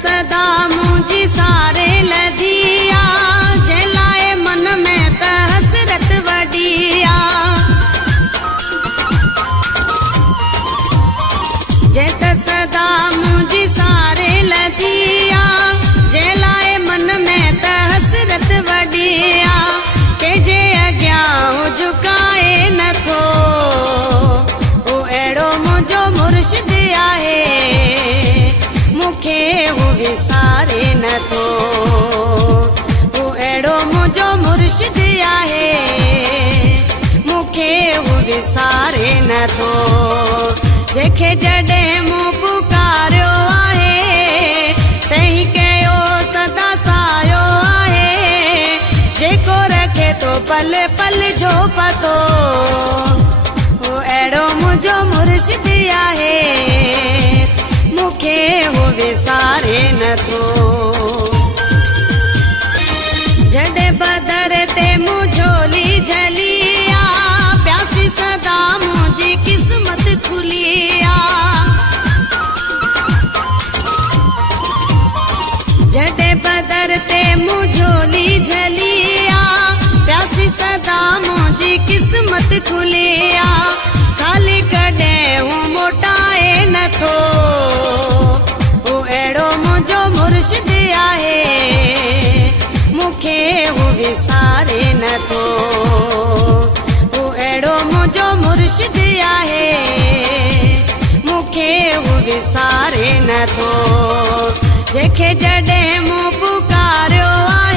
सदा मुझी सारे लधिया, जलाए मन में त हसरत वडिया। जेत सदा मुझी सारे लधिया, जलाए मन में त हसरत वडिया। के जे अग्यां झुकाए न थो, ओ एड़ो मुझो मुर्शिद आहे, मुखे हू विसारे न थो। ओ एड़ो मुझो मुर्शिद आहे, मुखे हू विसारे न थो। जेके जॾहिं मूं पुकारियो आहे, तंहिं कयो सदा सायो आहे। जेको रखे तो पल पल जो पतो, ओ एड़ो मुझो मुर्शिद आहे, मुखे हू विसारे न थो। जॾहिं बदर ते मूं झोली झलिया, प्यासी सदा मुंहिंजी क़िस्मत खुलिया। जॾहिं बदर ते मूं झोली झलिया, प्यासी सदा मुंहिंजी क़िस्मत खुलिया। खाली कॾहिं हूं मोटाए न थो, ओ एड़ो मुझो मुर्शिद आहे, मुखे हू विसारे न थो। ओ एड़ो मुझो मुर्शिद आहे, मुखे हू विसारे न थो। जेके जॾहिं मूं पुकारियो आहे,